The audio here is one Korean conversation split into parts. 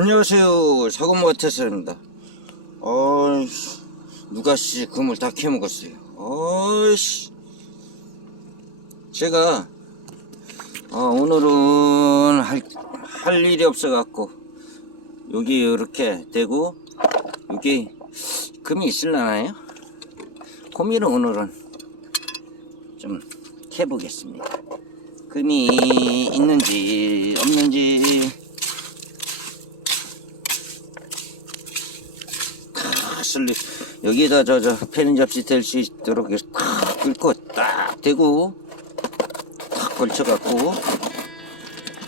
안녕하세요. 사고모아테스입니다. 누가 금을 다 캐먹었어요. 제가 오늘은 할 일이 없어갖고 여기 이렇게 대고 여기 금이 있을라나요? 고미를 오늘은 좀 캐보겠습니다. 금이 있는지 없는지. 여기다 저 패닝 접시 될 수 있도록 이렇게 탁 긁고 딱 대고 탁 걸쳐갖고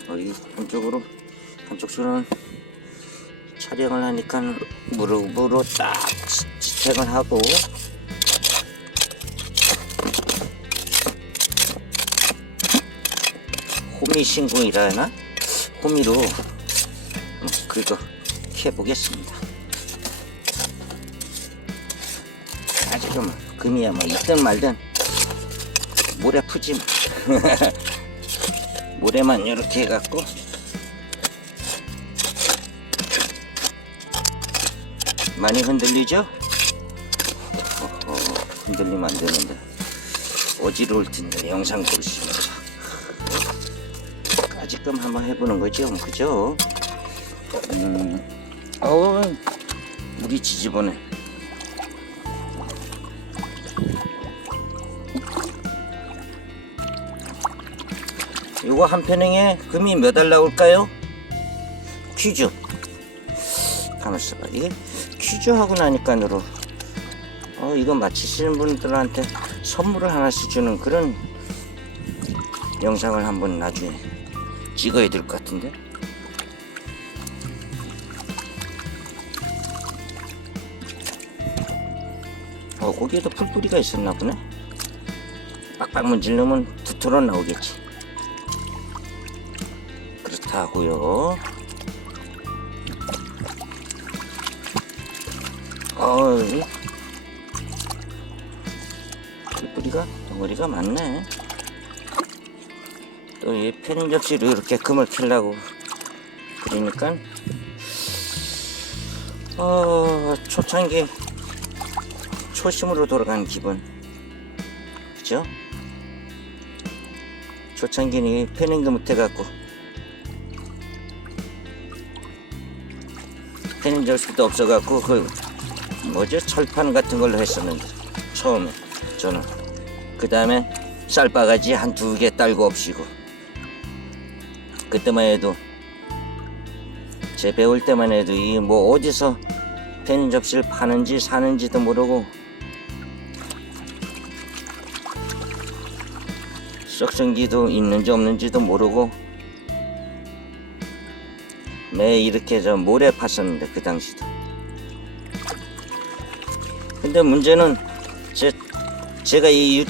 여기 한쪽으로는 촬영을 하니까 무릎으로 딱 지탱을 하고 호미 신궁이라 하나? 호미로 긁어 캐보겠습니다. 지금 금이야 뭐 있든 말든 모래 푸지 뭐. 모래만 이렇게 해갖고 많이 흔들리죠? 흔들리면 안 되는데 어지러울 텐데 영상 보시면서 아직끔 한번 해보는 거죠, 그죠? 물이 지지부네. 요거 한 패닝에 금이 몇 알 나올까요? 퀴즈. 가만있어 봐. 이게 퀴즈 하고 나니까으로 이거 맞히시는 분들한테 선물을 하나씩 주는 그런 영상을 한번 나중에 찍어야 될 것 같은데. 거기에도 풀뿌리가 있었나 보네. 빡빡 문질르면 두터러 나오겠지. 하고요. 뿌리가 덩어리가 많네. 또 이 패닝 접시로 이렇게 금을 캐려고 그러니까 초창기 초심으로 돌아가는 기분, 그죠? 초창기는 패닝도 못해갖고 패닝 접시도 없어갖고 철판 같은 걸로 했었는데 처음에 저는 그 다음에 쌀바가지 한 2개 딸고 없이고 그때만 해도 제 배울 때만 해도 이 뭐 어디서 패닝 접시를 파는지 사는지도 모르고 썩성기도 있는지 없는지도 모르고 매 이렇게 모래 팠었는데 그 당시도. 근데 문제는 제가 이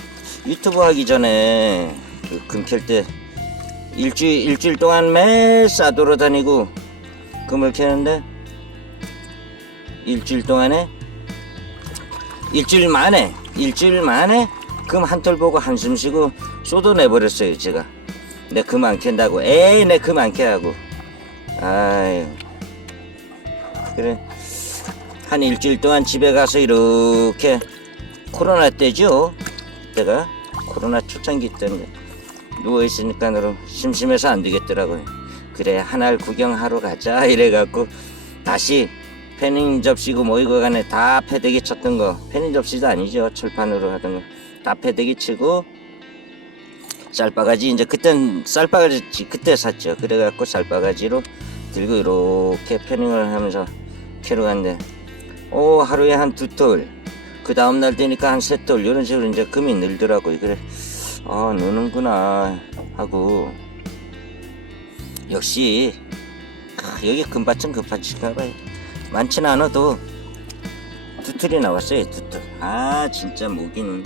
유튜브 하기 전에 금 캘 때 일주일 동안 매 싸돌아 다니고 금을 캐는데 일주일 만에 금 한 톨 보고 한숨 쉬고 쏟아내버렸어요. 제가 내 금 안 캔다고. 내 금 안 캐 하고. 아유, 그래. 한 일주일 동안 집에 가서 이렇게 코로나 때죠. 그때가 코로나 초창기 때인데 누워있으니까 심심해서 안 되겠더라고요. 그래, 하날 구경하러 가자 이래갖고 다시 패닝 접시고 뭐 이거 간에 다 패대기 쳤던 거, 패닝 접시도 아니죠, 철판으로 하던 거 다 패대기 치고 쌀바가지, 이제 그땐 쌀바가지 그때 샀죠. 그래갖고 쌀바가지로 들고 이렇게 패닝을 하면서 캐러 갔는데 하루에 한 2톨, 그 다음날 되니까 한 3톨 이런 식으로 이제 금이 늘더라고요. 그래, 느는구나 하고. 역시 여기 금밭은 금밭인가봐요. 많지는 않아도 2톨이 나왔어요. 2톨. 진짜 모기는,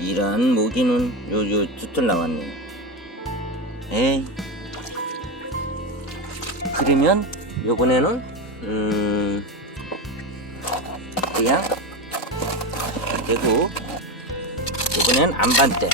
이런 모기는 요 2톨 나왔네요. 에이, 그러면 요번에는 그냥 되고, 요번엔 안반대.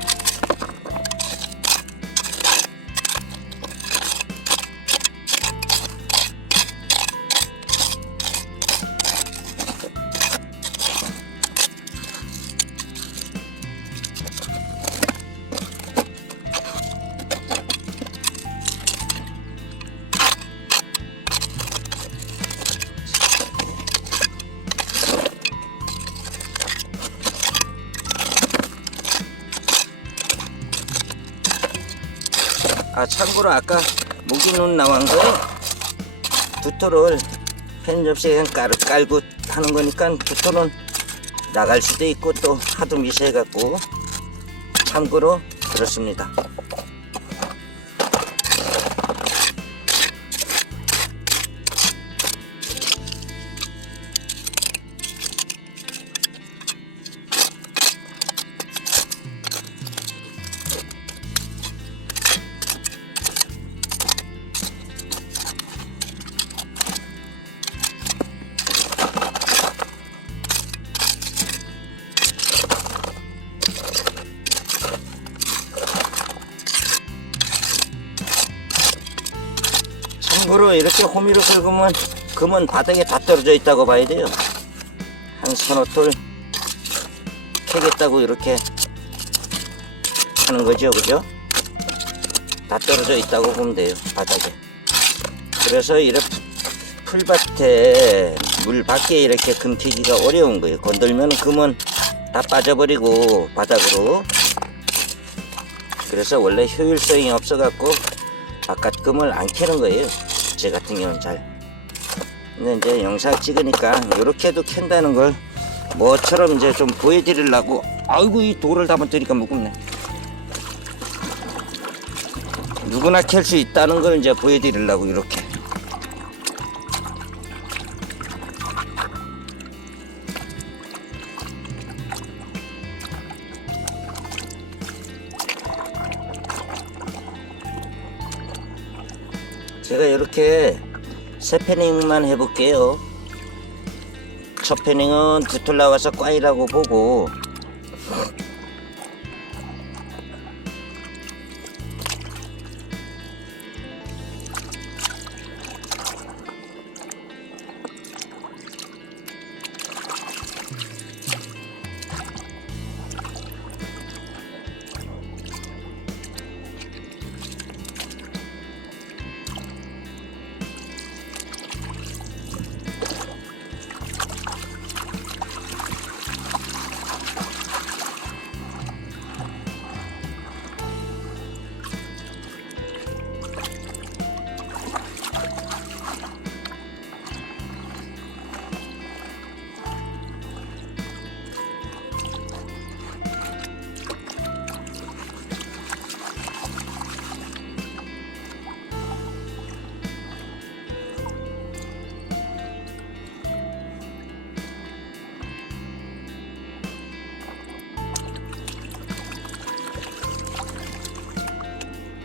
아 참고로 아까 무기눈 나온 거요. 두토를 펜 접시에 그냥 깔고 하는 거니까 두토는 나갈 수도 있고 또 하도 미세해갖고 참고로 그렇습니다. 참고로 이렇게 호미로 긁으면 금은 바닥에 다 떨어져 있다고 봐야 돼요. 한 서너 톨 캐겠다고 이렇게 하는 거죠, 그죠? 다 떨어져 있다고 보면 돼요, 바닥에. 그래서 이렇게 풀밭에 물 밖에 이렇게 금 캐기가 어려운 거예요. 건들면 금은 다 빠져버리고 바닥으로. 그래서 원래 효율성이 없어갖고 바깥 금을 안 캐는 거예요. 제 같은 경우는 잘. 근데 이제 영상 찍으니까 이렇게도 캔다는 걸 뭐처럼 이제 좀 보여드리려고. 아이고 이 돌을 담아뜨리니까 무겁네. 누구나 캘 수 있다는 걸 이제 보여드리려고 이렇게. 제가 이렇게 세 패닝만 해볼게요. 첫 패닝은 두톨 나와서 꽈이라고 보고,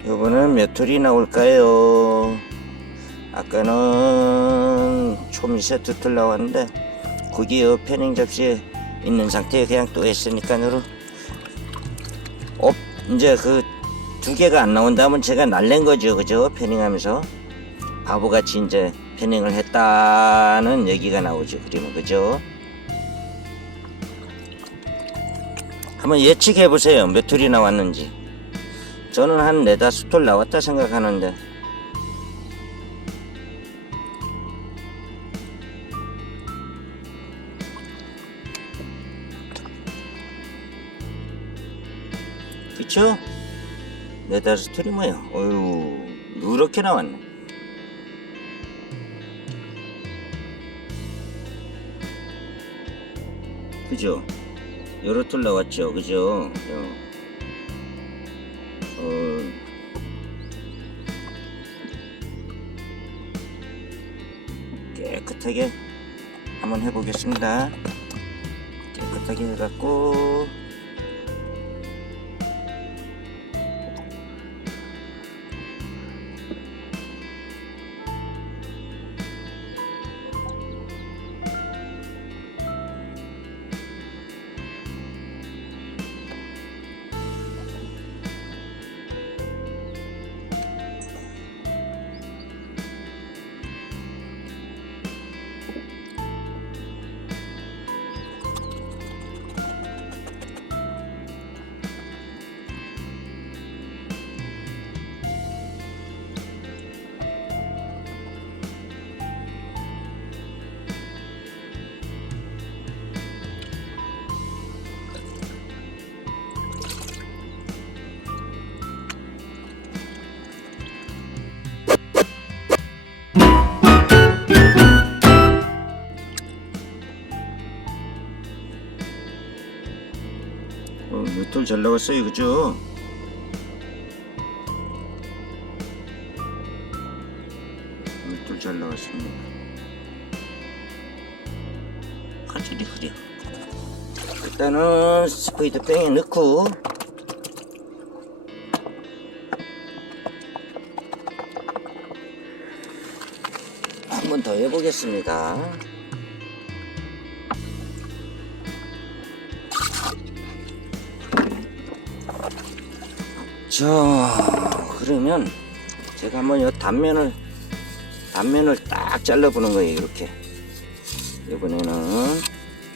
이번엔 몇 톨이 나올까요? 아까는 초미세 두 톨 나왔는데 거기 패닝 접시에 있는 상태에 그냥 또 했으니까 이제 그 두 개가 안 나온다면 제가 날랜 거죠, 그죠? 패닝하면서 바보같이 이제 패닝을 했다는 얘기가 나오죠. 그러면 그죠? 한번 예측해 보세요. 몇 톨이 나왔는지. 저는 한 4-5톨 나왔다 생각하는데, 그쵸? 4-5톨이 뭐야? 어휴, 누렇게 나왔네. 그죠? 여러 톨 나왔죠, 그죠? 깨끗하게 한번 해보겠습니다. 깨끗하게 해갖고 밑돌 잘 나왔어요, 그죠? 밑돌 잘 나왔습니다. 화질이 흐려. 일단은 스피드 뺑에 넣고 한 번 더 해보겠습니다. 자, 그러면 제가 한번 이 단면을 딱 잘라보는 거예요. 이렇게 이번에는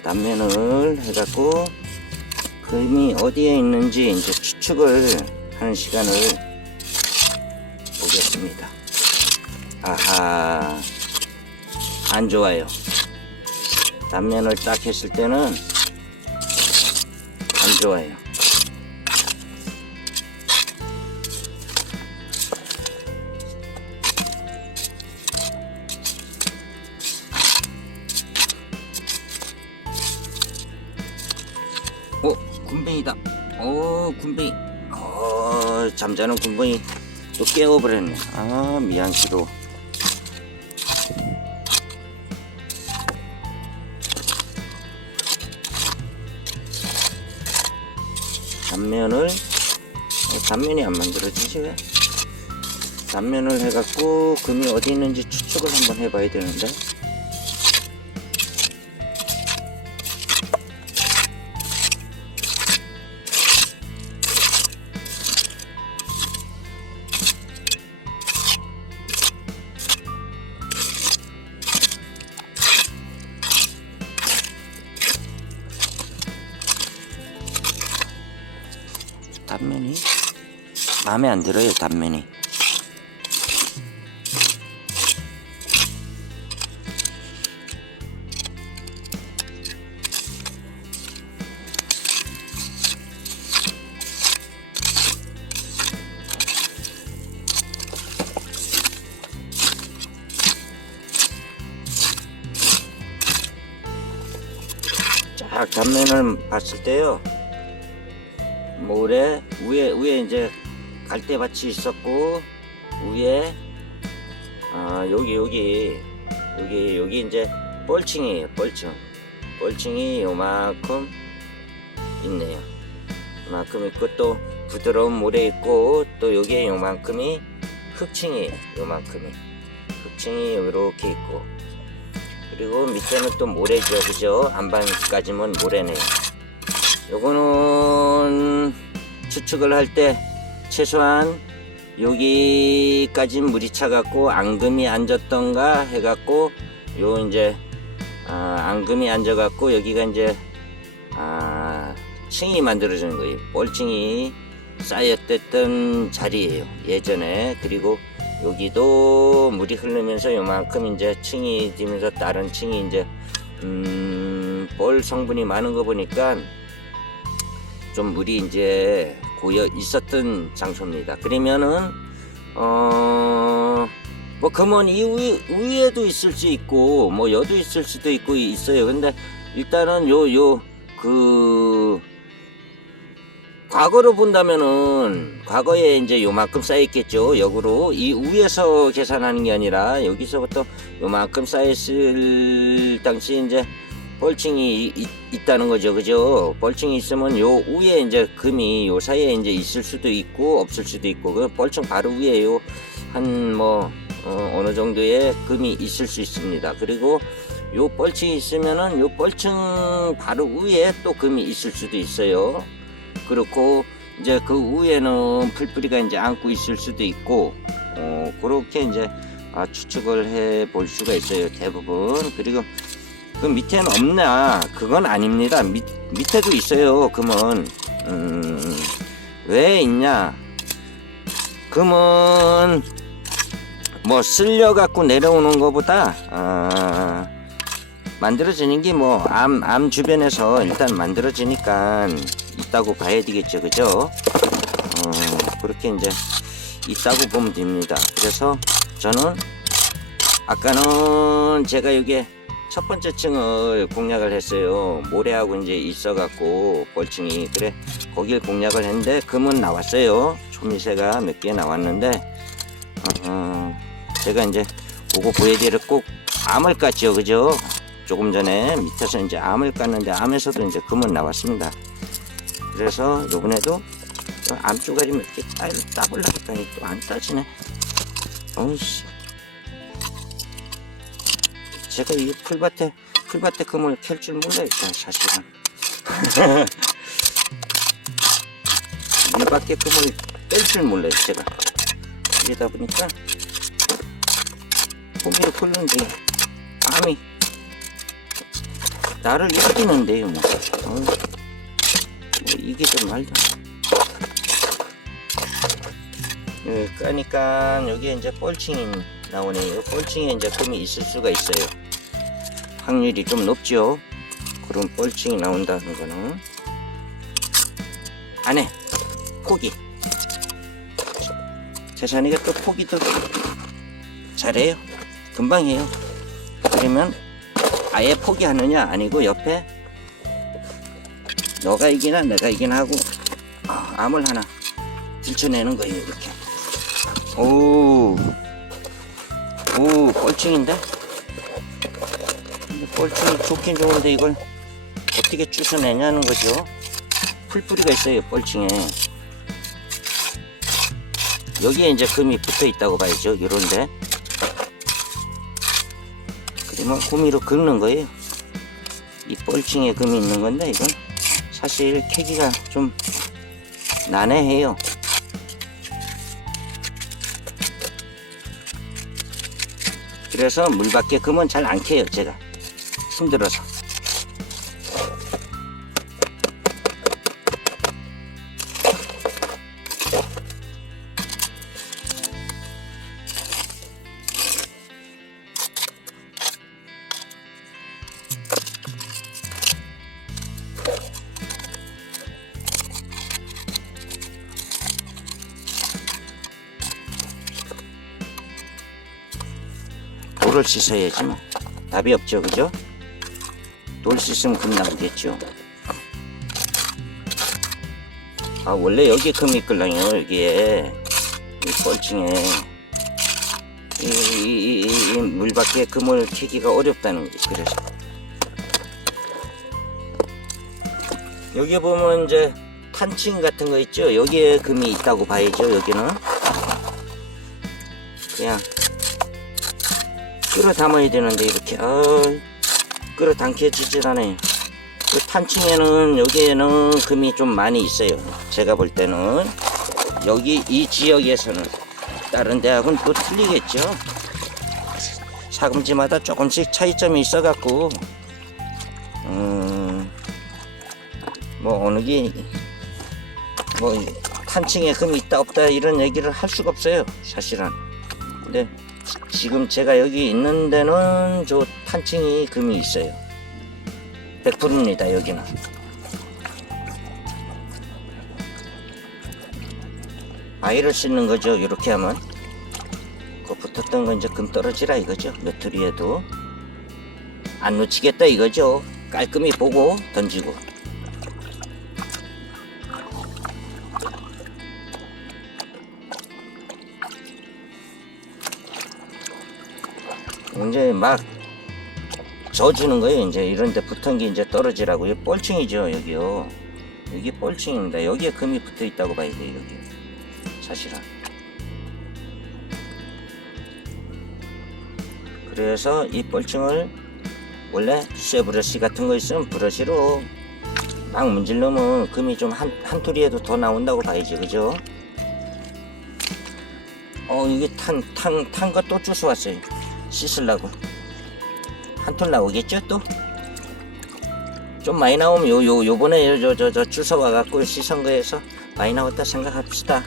단면을 해갖고 금이 어디에 있는지 이제 추측을 하는 시간을 보겠습니다. 아하, 안 좋아요. 단면을 딱 했을 때는 안 좋아요. 군뱅이다. 군뱅이. 잠자는 군뱅이 또 깨워버렸네. 미안시로. 단면이 안 만들어지지 왜? 단면을 해갖고 금이 어디 있는지 추측을 한번 해봐야 되는데. 단면이 마음에 안 들어요. 단면이. 쫙 단면을 봤을 때요, 모래 위에 이제 갈대밭이 있었고, 위에 여기 이제 뻘층이에요. 뻘층이 요만큼 있네요. 요만큼 있고, 또 부드러운 모래 있고, 또 여기에 요만큼이 흙층이에요. 흙층이 이렇게 있고, 그리고 밑에는 또 모래죠, 그죠? 안반까지면 모래네요. 요거는 추측을 할 때 최소한 여기까지 물이 차갖고 앙금이 앉았던가 해갖고, 요 이제 앙금이 앉아갖고 여기가 이제 층이 만들어지는 거예요. 뻘층이 쌓였던 자리예요, 예전에. 그리고 여기도 물이 흐르면서 요만큼 이제 층이 되면서 다른 층이 이제 뻘 성분이 많은 거 보니까 좀 물이 이제 고여 있었던 장소입니다. 그러면은 뭐 금은 이 위에도 있을 수 있고 뭐 여도 있을 수도 있고 있어요. 근데 일단은 그 과거로 본다면은 과거에 이제 요만큼 쌓였겠죠. 역으로 이 위에서 계산하는 게 아니라 여기서부터 요만큼 쌓였을 당시 이제 뻘층이 있다는 거죠, 그죠? 뻘층이 있으면 요 위에 이제 금이 요 사이에 이제 있을 수도 있고 없을 수도 있고, 그 뻘층 바로 위에요 한 뭐 어느 정도의 금이 있을 수 있습니다. 그리고 요 뻘층이 있으면은 요 뻘층 바로 위에 또 금이 있을 수도 있어요. 그렇고 이제 그 위에는 풀뿌리가 이제 안고 있을 수도 있고, 그렇게 이제 추측을 해 볼 수가 있어요, 대부분. 그리고 그 밑에는 없나? 그건 아닙니다. 밑에도 있어요, 금은. 왜 있냐? 금은 뭐 쓸려 갖고 내려오는 것보다 만들어지는 게 뭐 암 주변에서 일단 만들어지니까 있다고 봐야 되겠죠, 그죠? 그렇게 이제 있다고 보면 됩니다. 그래서 저는 아까는 제가 여기에 첫 번째 층을 공략을 했어요. 모래하고 이제 있어갖고 뻘층이. 그래 거길 공략을 했는데 금은 나왔어요. 초미새가 몇 개 나왔는데 제가 이제 그거 보여드릴 꼭 암을 깠죠, 그죠? 조금 전에 밑에서 이제 암을 깠는데 암에서도 이제 금은 나왔습니다. 그래서 요번에도 암쭈가리 몇 개 따보려고 했더니 또 안 따지네. 어이씨. 제가 이 풀밭에 금을 캘 줄 몰라요, 사실은. 물밖에 금을 뺄 줄 몰라요, 제가. 이러다 보니까 호미로 풀는데 암이 나를 이기는데요, 뭐. 뭐 이기든 말든. 까니까 여기에 이제 뻘층이 나오네요. 뻘층에 이제 금이 있을 수가 있어요. 확률이 좀 높죠. 그런 뻘층이 나온다는 거는. 안에 포기. 재산이가 또 포기도 잘해요. 금방 해요. 그러면 아예 포기하느냐 아니고 옆에 너가 이기나 내가 이기나 하고 암을 하나 들춰내는 거예요. 이렇게. 오 뻘층인데? 뻘층이 좋긴 좋은데 이걸 어떻게 주워내냐는 거죠. 풀뿌리가 있어요, 뻘층에. 여기에 이제 금이 붙어 있다고 봐야죠. 요런데. 그러면 호미로 긁는 거예요. 이 뻘층에 금이 있는 건데 이건 사실 캐기가 좀 난해해요. 그래서 물밖에 금은 잘 안 캐요, 제가. 힘들어서. 돌을 씻어야지 뭐. 답이 없죠, 그죠? 돌 씻으면 금 나오겠죠. 원래 여기 금이 있걸랑요. 여기에 이 뻘층에 이 물밖에 금을 캐기가 어렵다는 거죠. 그래서 여기 보면 이제 탄층 같은 거 있죠. 여기에 금이 있다고 봐야죠. 여기는 그냥 끌어 담아야 되는데 이렇게 끌어 담겨지질 않아요. 그 탄층에는 여기에는 금이 좀 많이 있어요. 제가 볼 때는 여기 이 지역에서는 다른 데하고는 또 틀리겠죠. 사금지마다 조금씩 차이점이 있어 갖고 뭐 어느 게 뭐 탄층에 금이 있다 없다 이런 얘기를 할 수가 없어요, 사실은. 근데 지금 제가 여기 있는 데는 저 탄층이 금이 있어요. 100%입니다, 여기는. 아이를 씻는 거죠. 이렇게 하면 그 붙었던 건 이제 금 떨어지라 이거죠. 메뚜리에도 안 놓치겠다 이거죠. 깔끔히 보고 던지고. 이제 막 져주는 거예요. 이제 이런 데 붙은 게 이제 떨어지라고. 이 뻘층이죠, 여기요. 여기 뻘층입니다. 여기에 금이 붙어 있다고 봐야 돼요, 여기. 사실은. 그래서 이 뻘층을 원래 쇠브러시 같은 거 있으면 브러시로 막 문질러면 금이 좀 한 토리에도 더 나온다고 봐야지, 그죠? 이게 탄 거 또 주워 왔어요. 씻으려고. 한 톨 나오겠죠, 또? 좀 많이 나오면 요번에 저 주워 와갖고 씻은 거에서 많이 나왔다 생각합시다.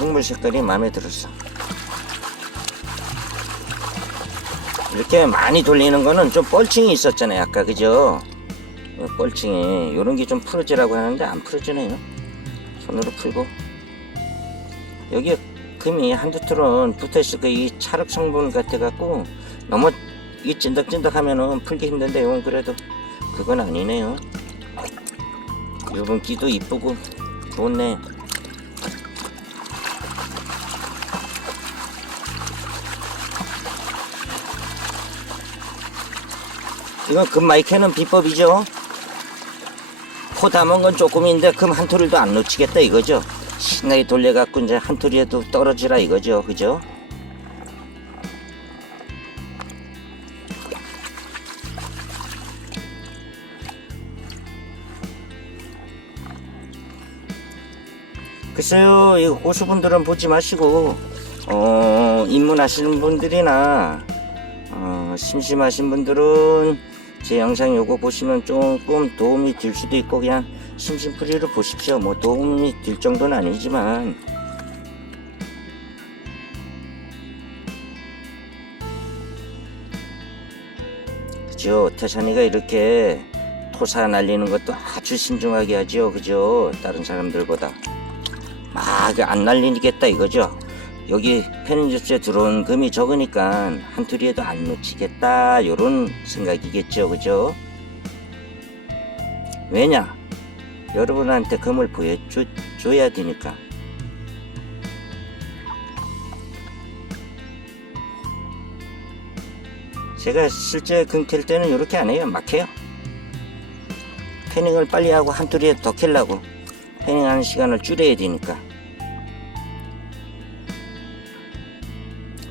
국물 색깔이 마음에 들었어. 이렇게 많이 돌리는 거는 좀 뻘칭이 있었잖아요 아까, 그죠? 뻘칭이 요런 게 좀 풀어지라고 하는데 안 풀어지네요. 손으로 풀고, 여기 금이 한두 톨은 붙어있을 이 찰흙 성분 같아 갖고 너무 이 찐득찐득 하면은 풀기 힘든데, 이건 그래도 그건 아니네요. 요번 끼도 이쁘고 좋네. 이건 금 많이 캐는 비법이죠. 포 담은 건 조금인데 금 한 톨도 안 놓치겠다 이거죠. 신나게 돌려갖고 이제 한 톨이라도 떨어지라 이거죠, 그죠? 글쎄요, 이거 고수분들은 보지 마시고 입문하시는 분들이나 심심하신 분들은 제 영상 요거 보시면 조금 도움이 될 수도 있고, 그냥 심심풀이로 보십시오. 뭐 도움이 될 정도는 아니지만. 그죠? 태산이가 이렇게 토사 날리는 것도 아주 신중하게 하죠, 그죠? 다른 사람들보다 막 안 날리겠다 이거죠. 여기 페닌저스에 들어온 금이 적으니까 한 톨이라도 안 놓치겠다, 요런 생각이겠죠, 그죠? 왜냐? 여러분한테 금을 보여줘야 되니까. 제가 실제 금 캘 때는 이렇게 안 해요. 막 해요. 패닝을 빨리 하고 한 톨이라도 더 캘라고. 패닝하는 시간을 줄여야 되니까.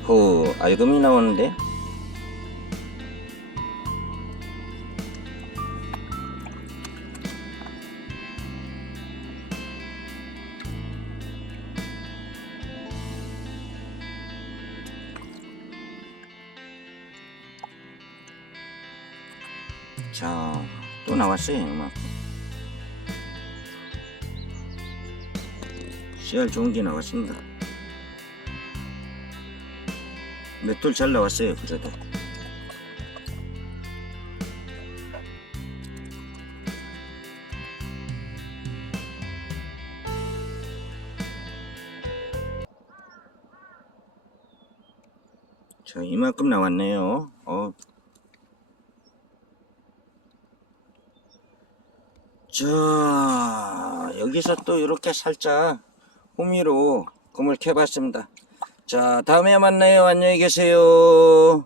후, 알금이 나오는데. 자, 또 나왔어요. 막 씨알 좋은 게 나왔습니다. 몇 돌 잘 나왔어요. 그래도 자, 이만큼 나왔네요. 자, 여기서 또 이렇게 살짝 호미로 금을 캐봤습니다. 자, 다음에 만나요. 안녕히 계세요.